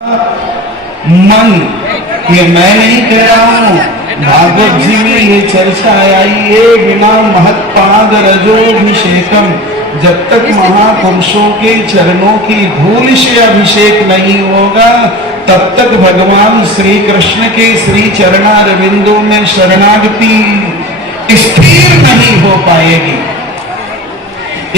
मन ये मैं नहीं कह रहा हूँ। भागवत जी में ये चर्चा आई है बिना महत्पाद रजोभिषेकम जब तक महापुरुषों के चरणों की धूल से अभिषेक नहीं होगा, तब तक भगवान श्री कृष्ण के श्री चरणार चरणारविंदों में शरणागति स्थिर नहीं हो पाएगी।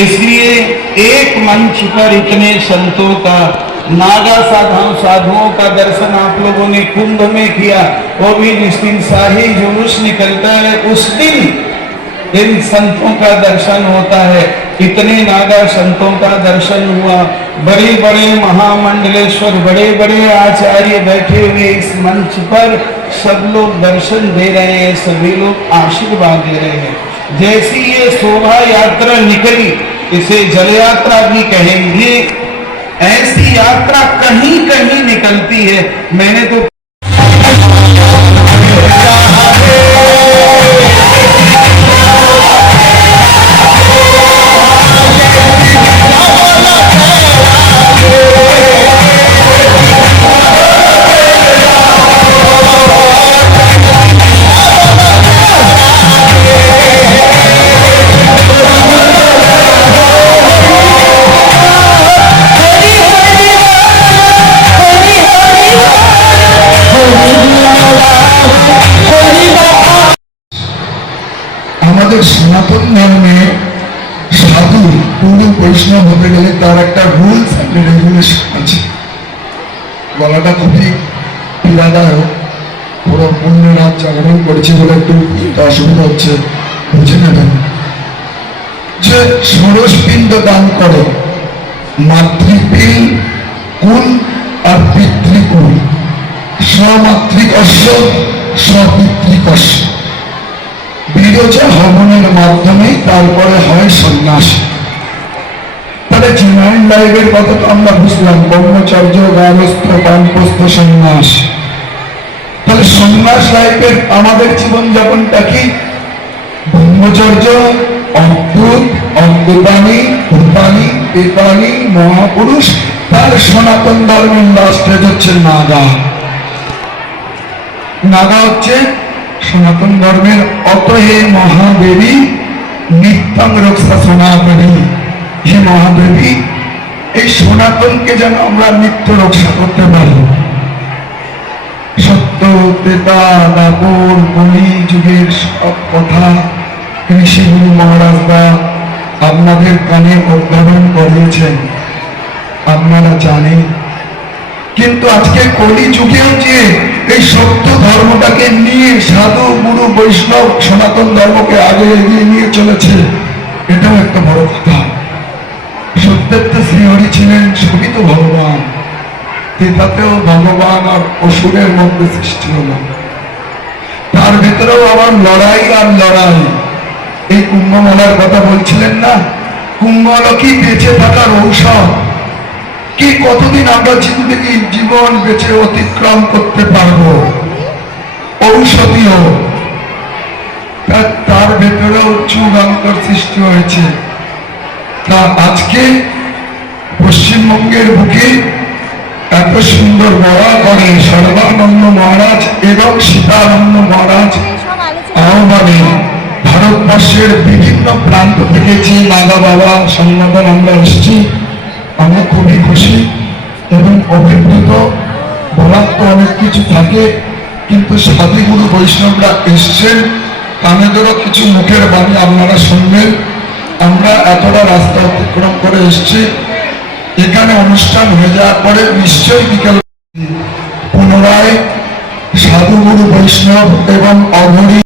इसलिए एक मंच पर इतने संतों का नागा साधुओं साधुओं का दर्शन आप लोगों ने कुंभ में किया। वो भी जिस दिन शाही जुलूस निकलता है, उस दिन इन संतों का दर्शन होता है। इतने नागा संतों का दर्शन हुआ। बड़े बड़े महामंडलेश्वर बड़े बड़े आचार्य बैठे हुए इस मंच पर। सब लोग दर्शन दे रहे हैं, सभी लोग आशीर्वाद दे रहे हैं। जैसी ये शोभा यात्रा निकली, इसे जल यात्रा भी कहेंगे। ऐसी यात्रा कहीं कहीं निकलती है। मैंने तो আমাদের সনাতন সাধু গুরু বৈষ্ণব হতে গেলে তার একটা রুলস অ্যান্ড রেগুলেশন আছে। গলাটা খুবই পীড়াদায়ক। পুরো রাত জাগরণ করেছি বলে একটু অসুবিধা হচ্ছে, বুঝে নেবেন যে ষোড়শ পিণ্ড দান করো মাতৃপিল কুল আর পিতৃকুল। স্বমাতৃকস্য, স্বপিতৃকস্য। বিরজা হবনের মাধ্যমে তারপরে হয় সন্ন্যাস। তাহলে জেনারেল লাইফের কথা আমরা বুঝলাম, ব্রহ্মচর্য গারস্থ বানপ্রস্থ সন্ন্যাস। তাহলে সন্ন্যাস লাইফের আমাদের জীবনযাপনটা কি? ব্রহ্মচর্য, অদ্ভুত, অদ্ভুতানি, ভূতানি পেতানি মহাপুরুষ, তার সনাতন ধর্মের লাস্টেজ হচ্ছে নাগা। নাগা হচ্ছে সনাতন ধর্মের অত হে মহাদেবী নিত্যং রক্ষা সনাতনী। হে মহাদেবী, এই সনাতনকে যেন আমরা নিত্য রক্ষা করতে পারি। সত্য, তেতা, দাপর কলি যুগের সব কথা ঋষিগুরু মহারাজরা আপনাদের কানে উদ্ভাবন করিয়েছেন। আপনারা জানেন কিন্তু আজকে কলি যুগেও যে এই সত্য ধর্মটাকে নিয়ে সাধু, গুরু, বৈষ্ণব, সনাতন ধর্মকে আগে এগিয়ে নিয়ে চলেছে, এটাও একটা বড় কথা। সত্যের তো শ্রীহরি ছিলেন সবই তো ভগবান তেতাতেও ভগবান আর অসুরের মধ্যে সৃষ্টি হলো। তার ভেতরেও আবার লড়াই আর লড়াই। এই কুম্ভ মেলার কথা বলছিলেন না? কুম্ভ কি বেঁচে থাকার ঔষধ? কি কতদিন আমরা জিন্দগি জীবন বেঁচে অতিক্রম করতে পারব? ঔষধীয়। তার ভেতরেও যুগান্তর সৃষ্টি হয়েছে। তা আজকে পশ্চিমবঙ্গের বুকে এত সুন্দর বড়া করে সর্বানন্দ মহারাজ এবং সীতানন্দ মহারাজ আহ্বানে ভারতবর্ষের বিভিন্ন প্রান্ত থেকে যে নাগা বাবা সংবাদন আমরা এসেছি আমরা খুবই খুশি এবং অভিভূত বলার তো অনেক কিছু থাকে, কিন্তু সাধুগুরু বৈষ্ণবরা এসছেন তাদেরও কিছু মুখের বাণী আপনারা শুনবেন। আমরা এতটা রাস্তা অতিক্রম করে এসছি। এখানে অনুষ্ঠান হয়ে যাওয়ার পরে নিশ্চয়ই বিকেল পুনরায় সাধুগুরু বৈষ্ণব এবং অঘরী